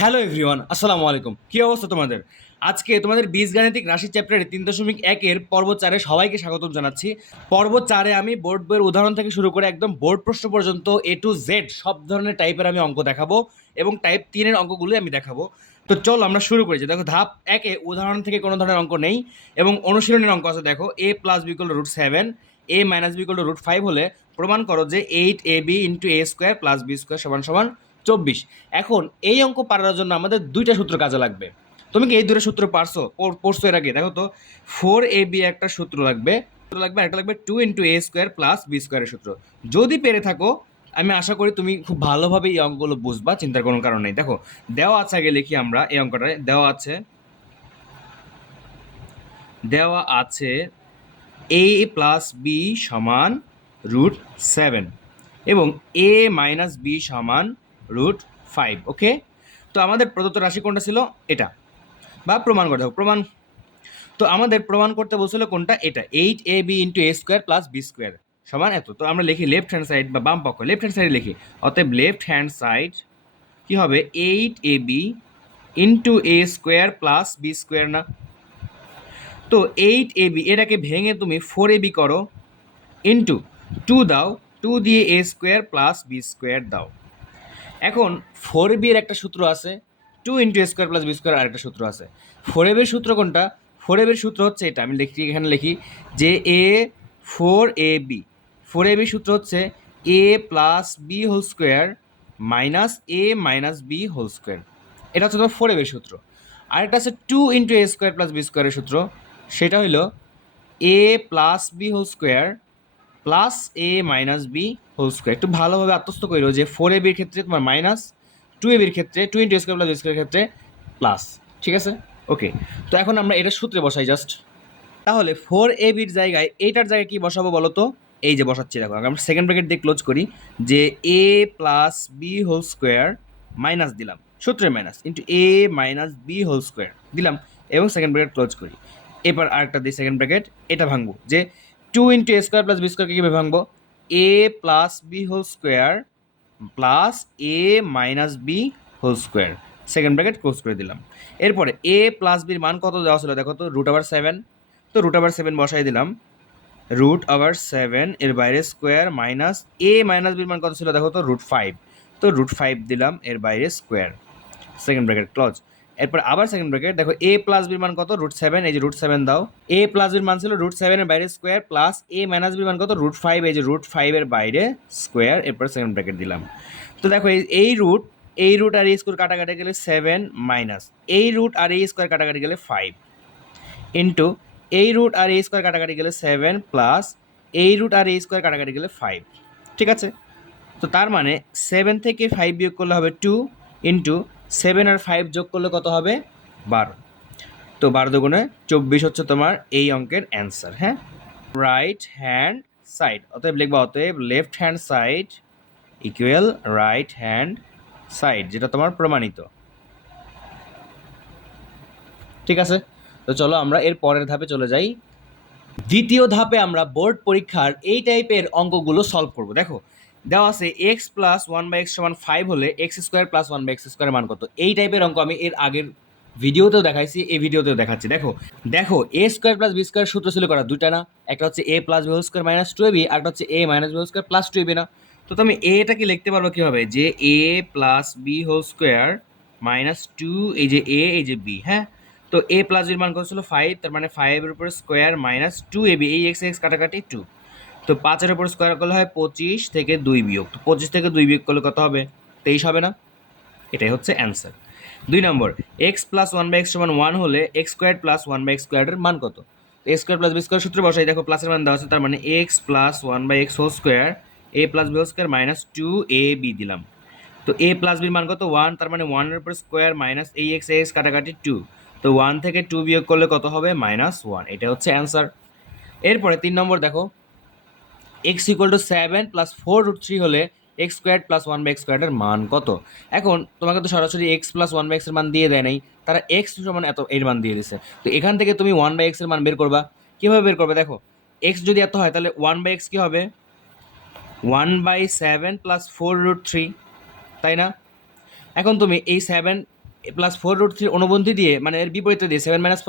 Hello everyone, আসসালামু আলাইকুম। কি অবস্থা তোমাদের? আজকে তোমাদের বীজগাণিতিক রাশি চ্যাপ্টারের 3.1 পর্ব 4-এ সবাইকে স্বাগতম জানাচ্ছি। পর্ব 4-এ আমি বোর্ড বইয়ের উদাহরণ থেকে শুরু করে একদম বোর্ড প্রশ্ন পর্যন্ত এ টু জেড সব ধরনের টাইপের আমি অঙ্ক দেখাবো এবং টাইপ 3-এর অঙ্কগুলো আমি দেখাবো। তো চল আমরা শুরু করি। যে দেখো, ধাপ 1-এ উদাহরণ থেকে কোনো ধরনের অঙ্ক নেই এবং অনুশীলনের অঙ্ক আছে। দেখো, a plus b equal to root 7, a minus b equal to root 5 হলে প্রমাণ করো যে 8ab into a square plus B square সমান সমান 24। এখন এই অঙ্ক পারার জন্য আমাদের দুইটা সূত্র কাজে লাগবে। তুমি কি এই দুটো সূত্র পড়ছো এর আগে? দেখো তো, 4ab একটা সূত্র লাগবে, একটা লাগবে 2 × a² প্লাস বি স্কোয়ারের সূত্র। যদি পেরে থাকো, আমি আশা করি তুমি খুব ভালোভাবে এই অঙ্কগুলো বুঝবা, চিন্তার কোনো কারণ নেই। দেখো, দেওয়া আছে, আগে লিখি আমরা এই অঙ্কটা। দেওয়া আছে a প্লাস বি সমান রুট 7 এবং a মাইনাস বি সমান রুট 5। ওকে, তো আমাদের প্রদত্ত রাশি কোনটা ছিল? এটা। বা প্রমাণ করতে হবে। তো আমাদের প্রমাণ করতে বলছিল কোনটা? এটা, 8ab into a square plus B square সমান এত। তো আমরা লিখি লেফট হ্যান্ড সাইড বা বাম পক্ষ, লেফট হ্যান্ড সাইডে লিখি। অতএব লেফট হ্যান্ড সাইড কি হবে? 8ab into a square plus B square না? তো 8ab এটাকে ভেঙে তুমি 4ab করো, ইন্টু 2 দাও, 2 দিয়ে a square plus B square দাও। এখন 4ab এর একটা সূত্র আছে, 2 into a square plus B square আরেকটা সূত্র আছে। 4ab এর সূত্র কোনটা? 4ab এর সূত্র হচ্ছে এটা, আমি লিখি, এখানে লিখি যে a 4ab সূত্র হচ্ছে a plus B whole square minus a minus B whole square. এটা হচ্ছে তোমার 4ab এর সূত্র। আরেকটা আছে 2 into a square plus b স্কোয়ারের সূত্র, সেটা হইল a plus B whole square plus A minus B whole square. একটু ভালোভাবে আত্মস্থ করো যে 4ab এর ক্ষেত্রে তোমার মাইনাস, 2ab এর ক্ষেত্রে 2 ইন্টু স্কোয়ার প্লাস স্কোয়ার ক্ষেত্রে প্লাস। ঠিক আছে, ওকে। তো এখন আমরা এটা সূত্রে বসাই জাস্ট। তাহলে 4ab এর জায়গায় এইটার জায়গায় কি বসাবো বলো তো? এই যে বসাচ্ছি, দেখো আমরা সেকেন্ড ব্র্যাকেট দিয়ে ক্লোজ করি যে a plus B whole square minus দিলাম, সূত্রের minus, into a minus B whole square দিলাম এবং সেকেন্ড ব্র্যাকেট ক্লোজ করি। এবার আরেকটা দিই সেকেন্ড ব্র্যাকেট, এটা ভাঙবো যে 2 into a square plus B স্কোয়ারকে কীভাবে ভাঙবো? a plus B whole square plus A minus B whole square, second bracket close করে দিলাম। এরপরে এ প্লাস বির মান কত দেওয়া ছিল দেখো তো? √7। তো √7 বসাই দিলাম। √7 এর বাইরে স্কোয়ার মাইনাস এ মাইনাস বির মান কত ছিল দেখো তো? √5। তো √5 দিলাম, এর বাইরে স্কোয়ার, সেকেন্ড ব্র্যাকেট ক্লোজ। এরপর আবার সেকেন্ড ব্র্যাকেট, দেখো এ প্লাস বির মান কত? √7, এই যে √7 দাও। এ প্লাস বির মান ছিল √7 এর বাইরে স্কোয়ার প্লাস এ মাইনাস বির মান কত? √5, এই যে √5 এর বাইরে স্কোয়ার, এরপর সেকেন্ড ব্র্যাকেট দিলাম। তো দেখো এই রুট আর এই স্কোয়ার কাটাকাটি গেলে 7 মাইনাস এই রুট আর এই স্কোয়ার কাটাকাটি গেলে 5 ইন্টু এই রুট আর এই স্কোয়ার কাটাকাটি গেলে 7 প্লাস এই রুট আর এই স্কোয়ার কাটাকাটি গেলে 5। ঠিক আছে, তো তার মানে 7 থেকে 5 বিয়োগ করলে হবে 2 ইন্টু 7 আর 5 যোগ করলে কত হবে? 12। তো 12 দুগুণে 24 হচ্ছে তোমার এই অঙ্কের অ্যান্সার। হ্যাঁ, রাইট হ্যান্ড সাইড, অতএব লিখবা, অতএব left hand side equal right hand side, যেটা তোমার প্রমাণিত। ঠিক আছে, তো চলো আমরা এর পরের ধাপে চলে যাই। দ্বিতীয় ধাপে আমরা বোর্ড পরীক্ষার এই টাইপের অঙ্কগুলো সলভ করব। দেখো, দেওয়া আছে এক্স প্লাস 1/x সমান 5 হলে এক্স স্কোয়ার প্লাস 1/x স্কোয়ারের মান কত? এই টাইপের অঙ্ক আমি এর আগের ভিডিওতেও দেখাইছি, এই ভিডিওতেও দেখাচ্ছি। দেখো দেখো A square plus B square সূত্র ছিল করা দুইটা না? একটা হচ্ছে A plus B whole square minus 2ab, আর একটা হচ্ছে A minus B whole square plus 2ab না? তো তুমি এটাকে লিখতে পারবো কীভাবে? যে A plus B whole square minus 2, এই যে এ, এই যে বি। হ্যাঁ, তো এ প্লাস বির মান কত ছিল? 5, তার মানে 5 এর উপরে স্কোয়ার মাইনাস 2ab, এই এক্স এক্স কাটাকাটি 2। তো 5 এর উপর স্কোয়ার করলে হয় 25 থেকে 2 বিয়োগ, তো 25 থেকে 2 বিয়োগ করলে কত হবে? 23 হবে না? এটাই হচ্ছে অ্যান্সার। 2 নম্বর, এক্স প্লাস 1/x সমান 1 হলে এক্স স্কোয়ার প্লাস 1/x স্কোয়ারের মান কত? A square plus B square সূত্রে বসাই। দেখো প্লাসের মান দেওয়া আছে, তার মানে X plus 1/x whole square A plus B whole square minus 2ab দিলাম। তো এ প্লাস বির মান কত? 1, তার মানে 1 এর উপর স্কোয়ার মাইনাস এই এক্স এক্স কাটাকাটি 2। তো 1 থেকে 2 বিয়োগ করলে কত হবে? -1। এটা হচ্ছে অ্যান্সার। এরপরে 3 নম্বর দেখো, এক্স ইকুয়াল টু 7 প্লাস 4√3 হলে এক্স স্কোয়ার প্লাস 1/x স্কোয়ারের মান কত? এখন তোমাকে তো সরাসরি এক্স প্লাস 1/x এর মান দিয়ে দেয় নাই, তারা এক্স সমান এত এর মান দিয়ে দিছে। তো এখান থেকে তুমি 1/x এর মান বের করবা। কীভাবে বের করবে? দেখো, এক্স যদি এত হয় তাহলে 1/x কী হবে? 1/7 প্লাস 4√3, তাই না? এখন তুমি এই 7 প্লাস 4√3 অনুবন্ধী দিয়ে মানে এর বিপরীতে দিয়ে 7 মাইনাস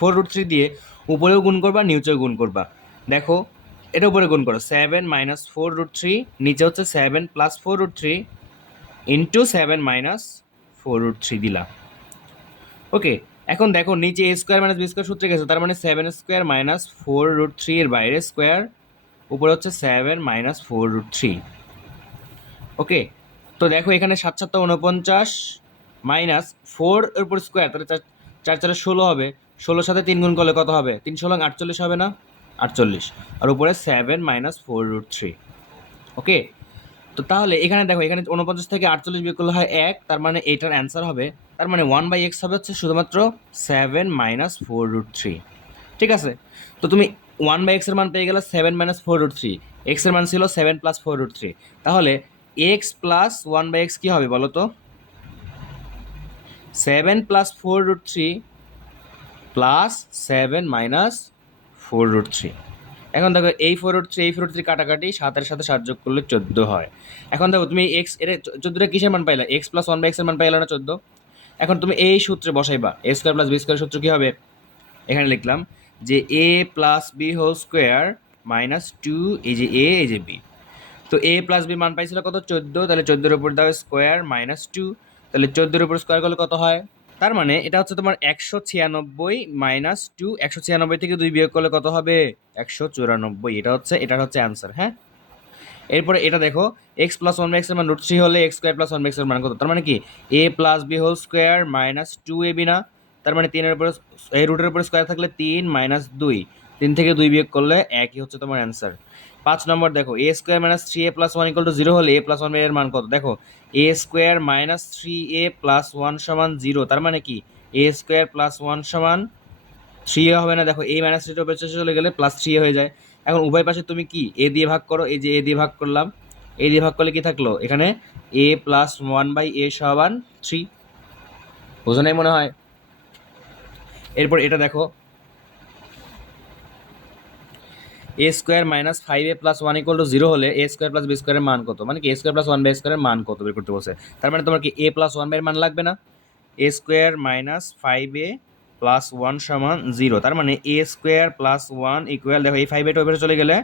4√3 দিয়ে উপরেও গুণ করবা নিচেও গুণ করবা। দেখো এটা উপরে গুণ করো 7 মাইনাস 4√3, নিচে হচ্ছে 7 প্লাস 4√3 ইন্টু 7 মাইনাস 4√3 দিলা। ওকে, এখন দেখো নিচে a square minus b square সূত্রে গেছে, তার মানে 7 স্কোয়ার মাইনাস 4√3 এর বাইরে স্কোয়ার, উপরে হচ্ছে 7 মাইনাস 4√3। ওকে, তো দেখো এখানে 7 7 49 মাইনাস 4 এর উপর স্কোয়ার, তাহলে 4 4 16 হবে। 16 সাথে 3 গুণ করলে কত হবে? 3 16 48 হবে না? 48 আর উপরে 7 মাইনাস 4√3। ওকে, তো তাহলে এখানে দেখো এখানে 49 থেকে 48 বিয়োগ করলে হয় 1, তার মানে এটার অ্যান্সার হবে, তার মানে 1/x হবে হচ্ছে শুধুমাত্র 7 মাইনাস 4√3। ঠিক আছে, তো তুমি 1/x এর মান পেয়ে গেলে 7 মাইনাস 4√3, এক্স এর মান ছিল 7 প্লাস 4√3, তাহলে x প্লাস 1/x কি হবে বলো তো? 7 প্লাস 4√3 প্লাস 7 মাইনাস 4√3। এখন দেখো এই 4√3 এই 4√3 কাটাকাটি, 7 এর সাথে 7 যোগ করলে 14 হয়। এখন দেখো তুমি এক্স এর 14টা কিসের মান পাইলা? এক্স প্লাস 1/x এর মান পাইলা না 14? এখন তুমি এই সূত্রে বসাইবা, a square plus B square সূত্র কি হবে? এখানে লিখলাম যে a plus B whole square minus 2, এই যে a এই যে b। তো a প্লাস বি মান পাইছিল কত? 14, তাহলে 14 এর উপর দাও স্কোয়ার মাইনাস 2, তাহলে 14 এর উপর স্কোয়ার করলে কত হয়? তার মানে এটা হচ্ছে তোমার 196 মাইনাস 2, 196 থেকে 2 বিয়োগ করলে কত হবে? 194। এটা হচ্ছে অ্যান্সার। হ্যাঁ, এরপরে এটা দেখো এক্স প্লাস 1/x এর মান √3 হলে এক্স স্কোয়ার প্লাস 1/x এর মান কত? তার মানে কি a plus B whole square minus 2ab না? তার মানে 3 এর উপরে এই রুটের উপরে স্কোয়ার থাকলে 3 মাইনাস 2, 3 থেকে 2 বিয়োগ করলে 1ই হচ্ছে তোমার অ্যান্সার। 5 নম্বর দেখো a square minus 3a plus 1 equal to 0 হলে a প্লাস 1 এর মান কত? দেখো a square minus 3a plus 1 সমান 0, তার মানে কি a স্কোয়ার প্লাস 1 সমান 3a হবে না? দেখো a মাইনাস 3 উপরে চলে গেলে প্লাস 3a হয়ে যায়। এখন উভয় পাশে তুমি কি a দিয়ে ভাগ করো, এই যে a দিয়ে ভাগ করলাম, a দিয়ে ভাগ করলে কি থাকলো? এখানে a প্লাস 1/a সমান 3। বুঝো নাই মনে হয়? এরপর এটা দেখো a square minus 5a plus 1 equal to 0 হলে a স্কোয়ার প্লাস বি স্কোয়ারের মান কত? মানে কি a স্কোয়ার প্লাস 1/a স্কোয়ারের মান কত বের করতে বলছে। তার মানে তোমার কি a প্লাস 1/এর মান লাগবে না? a square minus 5a plus 1 সমান 0, তার মানে a স্কোয়ার প্লাস 1 ইকুয়াল, দেখো এই 5a টা ওই পাশে চলে গেলে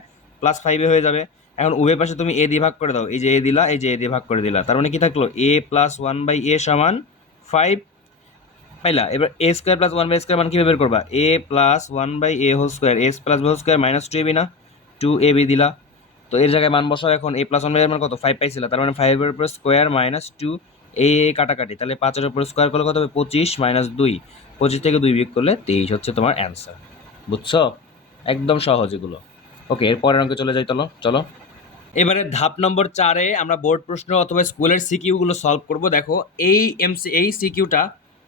প্লাস 5a হয়ে যাবে। এখন উভয় পাশে তুমি a দিয়ে ভাগ করে দাও, এই যে a দিলা, এই যে a দিয়ে ভাগ করে দিলা, তার মানে কি থাকলো? a প্লাস 1/a সমান 5 পাইলা। এবার a square plus 1/a square মান কিভাবে বের করবা? a plus 1/a whole square, a plus b whole square minus 2ab না? 2ab দিলা, তো এর জায়গায় মান বসাও। এখন a প্লাস 1/a এর মান কত? 5 পাইছিলা, তার মানে 5 এর উপর স্কোয়ার মাইনাস 2, এই কাটাকাটি, তাহলে 5 এর উপর স্কোয়ার করলে কত হবে? 25 মাইনাস 2, 25 থেকে 2 বিয়োগ করলে 23 হচ্ছে তোমার অ্যান্সার। বুঝছো? একদম সহজ এগুলো। ওকে, এর পরের অঙ্কে চলে যাই, চলো চলো। এবারে ধাপ নম্বর 4-এ আমরা বোর্ড প্রশ্ন অথবা স্কুলের সিকিউ গুলো সলভ করব। দেখো এই সিকিউটা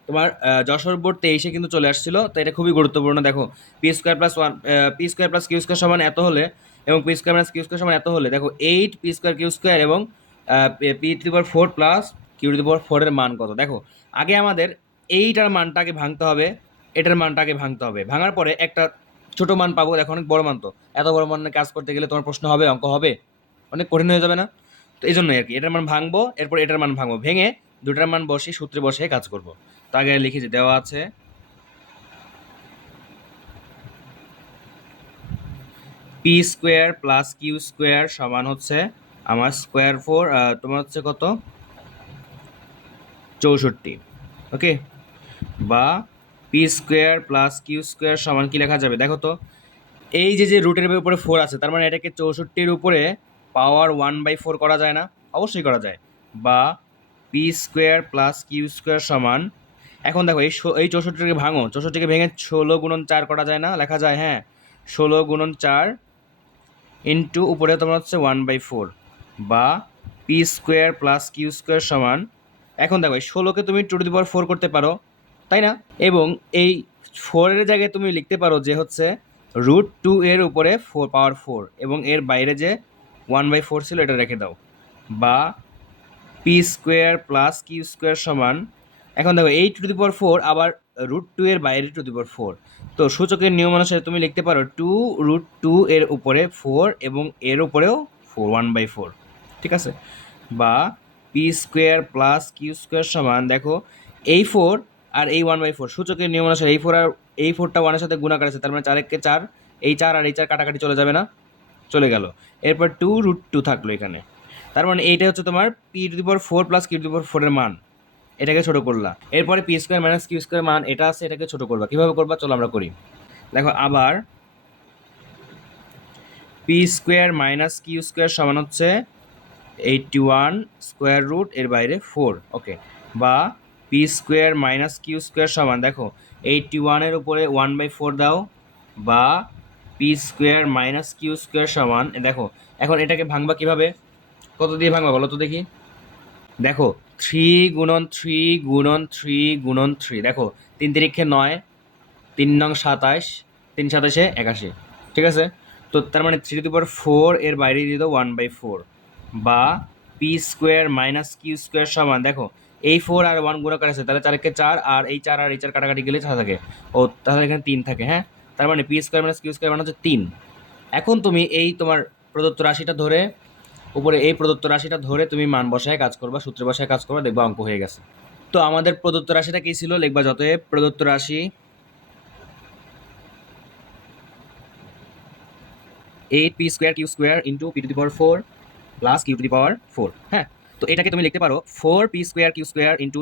তোমার যশোর বোর্ড 23-এ কিন্তু চলে আসছিল, তো এটা খুবই গুরুত্বপূর্ণ। দেখো P square plus Q square সমান এত হলে এবং P square minus Q square সমান এত হলে দেখো 8 পি স্কোয়ার কিউ স্কোয়ার এবং P to the power 4 plus Q to the power 4 এর মান কত? দেখো আগে আমাদের এইটার মানটাকে ভাঙতে হবে, এটার মানটাকে ভাঙতে হবে, ভাঙার পরে একটা ছোট মান পাবো। দেখো অনেক বড় মান, তো এত বড় মানের কাজ করতে গেলে তোমার প্রশ্ন হবে, অঙ্ক হবে, অনেক কঠিন হয়ে যাবে না? তো এই জন্যই আর কি এটার মান ভাঙবো, এরপর এটার মান ভাঙবো, ভেঙে দুটার মান বসে সূত্রে বসে কাজ করব। তো আগে লিখে যে দেওয়া আছে p square plus Q square সমান হচ্ছে আমার স্কোয়ার 4, তোমার হচ্ছে কত? 64। ওকে, বা p square plus Q square সমান কি লেখা যাবে? দেখো তো এই যে রুটের উপরে 4 আছে, তার মানে এটাকে 64-র উপরে পাওয়ার 1/4 করা যায় না? অবশ্যই করা যায়। বা p square plus Q square সমান, এখন দেখো এই 64-কে ভাঙো, 64-কে ভেঙে 16 গুণন 4 করা যায় না? লেখা যায়, হ্যাঁ। 16 গুণন 4 ইন্টু উপরে তোমার হচ্ছে 1/4, বা p square plus Q square সমান, এখন দেখো এই 16-কে তুমি 2 to the power 4 করতে পারো, তাই না? এবং এই 4-এর জায়গায় তুমি লিখতে পারো যে হচ্ছে √2 এর উপরে পাওয়ার 4 এবং এর বাইরে যে 1/4 ছিল এটা রেখে দাও। বা p square plus Q square সমান, এখন দেখো এই 2 to the power 4 আবার √2 এর বাইরে 2 to the power 4, তো সূচকের নিয়ম অনুসারে তুমি লিখতে পারো 2√2 এর উপরে 4 এবং এর উপরেও 1/4। ঠিক আছে? বা p square plus Q square সমান, দেখো এই 4 আর এই 1/4 সূচকের নিয়ম অনুসারে এই 4টা 1 এর সাথে গুণাকার আছে, তার মানে 4 কে 4, এই 4 আর এই 4 কাটাকাটি চলে যাবে না, চলে গেল। এরপর 2√2 থাকলো এখানে। তার মানে এইটা হচ্ছে তোমার p⁴ প্লাস q⁴ এর মান, এটাকে ছোট করলা। এরপরে p square minus Q square মান এটা আছে, এটাকে ছোট করবা। কিভাবে করবা চলো আমরা করি। দেখো আবার p square minus Q square সমান হচ্ছে 81 স্কোয়ার রুট এর বাইরে 4, ওকে। বা p square minus Q square সমান, দেখো 81 এর উপরে 1/4 দাও, বা p square minus Q square সমান, দেখো এখন এটাকে ভাঙবা কিভাবে, কত দিয়ে ভাঙবা বলো তো দেখি। দেখো 3 × 3 × 3 × 3, দেখো 3×3 = 9, 3 × 9 = 27, 3×27 = 81, ঠিক আছে। তো তার মানে 3⁴ এর বাইরে দিয়ে দাও 1/4, বা p square minus Q square সমান, দেখো এই 4 আর 1 গুণাকার আছে, তাহলে 4 কে 4, আর এই 4 আর এই 4 কাটাকাটি গেলে 4 থাকে, ও তাহলে এখানে 3 থাকে, হ্যাঁ। তার মানে p square minus Q square মানে হচ্ছে 3। এখন তুমি এই তোমার প্রদত্ত রাশিটা ধরে, উপরে এই প্রদত্ত রাশিটা ধরে তুমি মান বসায় কাজ করবা, সূত্রে বসায় কাজ করবা, দেখবা অঙ্ক হয়ে গেছে। তো আমাদের প্রদত্ত রাশিটা কি ছিল, লিখবা যতএব প্রদত্ত রাশি 8p square Q square into p⁴ plus q⁴, হ্যাঁ। তো এটাকে তুমি লিখতে পারো 4p square Q square into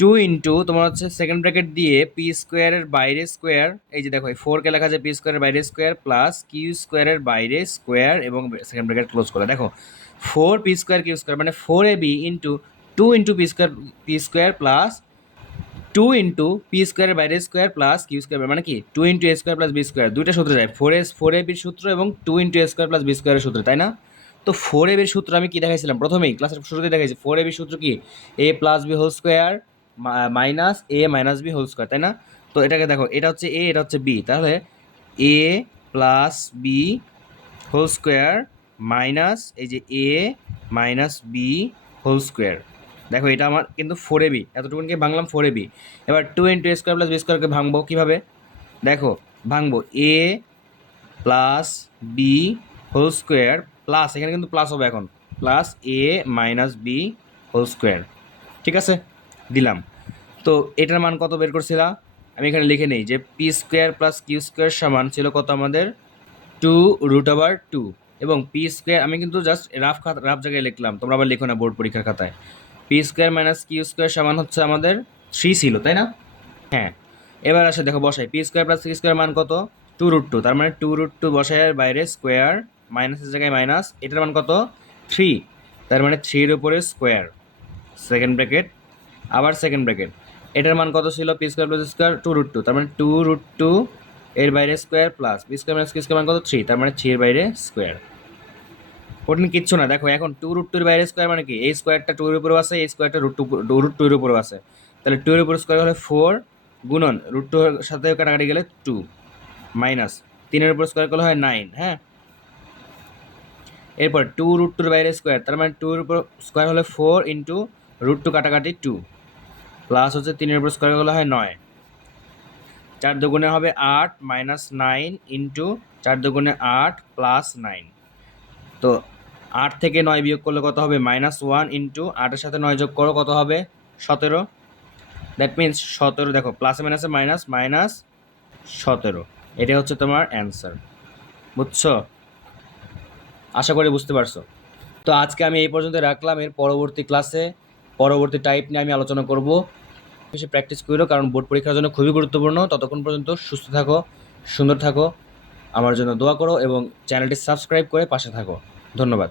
2 into তোমার হচ্ছে সেকেন্ড ব্র্যাকেট দিয়ে p স্কোয়ারের বাইরে স্কোয়ার, এই যে দেখো এই 4কে লেখা যায় p স্কোয়ারের বাইরে স্কোয়ার প্লাস কিউ স্কোয়ারের বাইরে স্কোয়ার এবং সেকেন্ড ব্র্যাকেট ক্লোজ করে, দেখো 4p স্কোয়ার কিউ স্কোয়ার মানে 4ab into 2 into p square plus 2 into P স্কোয়ারের বাইরে স্কোয়ার প্লাস কিউ স্কোয়ার, মানে কি 2 into A square plus B square, দুইটা সূত্রে যায়, 4ab সূত্র এবং 2 into A square plus b স্কোয়ারের সূত্র, তাই না। তো 4ab সূত্র আমি কি দেখাইছিলাম প্রথমেই ক্লাসের শুরুতে দেখাইছি, 4ab সূত্র কি a plus B whole square minus a minus B whole square, তাই না। তো এটাকে দেখো, এটা হচ্ছে এ, এটা হচ্ছে বি, তাহলে A plus B whole square minus এই যে A minus B whole square, দেখো এটা আমার কিন্তু 4ab, এতটুকুনকে ভাঙলাম 4ab। এবার 2 into A square plus B স্কোয়ারকে ভাঙবো কীভাবে, দেখো ভাঙবো A plus B whole square plus, এখানে কিন্তু প্লাস হবে এখন, প্লাস এ মাইনাস বি হোল স্কোয়ার, ঠিক আছে, দিলাম। তো এটার মান কত বের করছিলাম, আমি এখানে লিখে নেই যে p square plus Q square সমান ছিল কত আমাদের 2√2, এবং পি স্কোয়ার আমি কিন্তু জাস্ট রাফ জায়গায় লিখলাম, তোমরা আবার লিখো না বোর্ড পরীক্ষার খাতায়। P square minus Q square সমান হচ্ছে আমাদের 3 ছিল, তাই না, হ্যাঁ। এবার আসে দেখো বসাই p square plus Q square মান কত 2√2, তার মানে 2√2 বসায় বাইরে স্কোয়ার মাইনাসের জায়গায় মাইনাস, এটার মান কত 3, তার মানে 3 এর উপরে স্কোয়ার সেকেন্ড ব্র্যাকেট, আবার সেকেন্ড ব্র্যাকেট, এটার মান কত ছিল পি স্কোয়ার প্লাস স্কোয়ার 2√2, তার মানে 2√2 এর বাইরে square plus B square minus Q square মান কত 3, তার মানে 3 এর বাইরে স্কোয়ার। কঠিন কিচ্ছু না, দেখো এখন 2√2 এর বাইরে স্কোয়ার মানে কি এই স্কোয়ারটা 2 এর উপরেও আছে, এই স্কোয়ারটা √2 এর উপরেও আছে, তাহলে 2 এর উপরে স্কোয়ার হলে 4 গুণন √2 এর সাথে কাটাকাটি গেলে 2 মাইনাস 3 এর উপর স্কোয়ার করলে হয় 9, হ্যাঁ। এরপর 2√2 এর বাইরে স্কোয়ার, তার মানে 2 এর উপর স্কোয়ার হলে 4 ইন্টু √2 কাটাকাটি 2 প্লাস হচ্ছে 3 এর উপর স্কোয়ার করলে হয় 9, 4 দুগুণে হবে 8 মাইনাস 9 ইন্টু 4 দুগুণে 8 প্লাস 9, তো 8 থেকে 9 বিয়োগ করলে কত হবে -1 ইন্টু 8-এর সাথে 9 যোগ করো কত হবে 17, দ্যাট মিনস 17, দেখো প্লাসে মাইনাসে মাইনাস মাইনাস 17, এটাই হচ্ছে তোমার অ্যান্সার, বুঝছো, আশা করি বুঝতে পারছো। তো আজকে আমি এই পর্যন্ত রাখলাম, এর পরবর্তী ক্লাসে পরবর্তী টাইপ নিয়ে আমি আলোচনা করব। বেশি প্র্যাকটিস করো, কারণ বোর্ড পরীক্ষার জন্য খুবই গুরুত্বপূর্ণ। ততক্ষণ পর্যন্ত সুস্থ থাকো, সুন্দর থাকো, আমার জন্য দোয়া করো এবং চ্যানেলটি সাবস্ক্রাইব করে পাশে থাকো। ধন্যবাদ।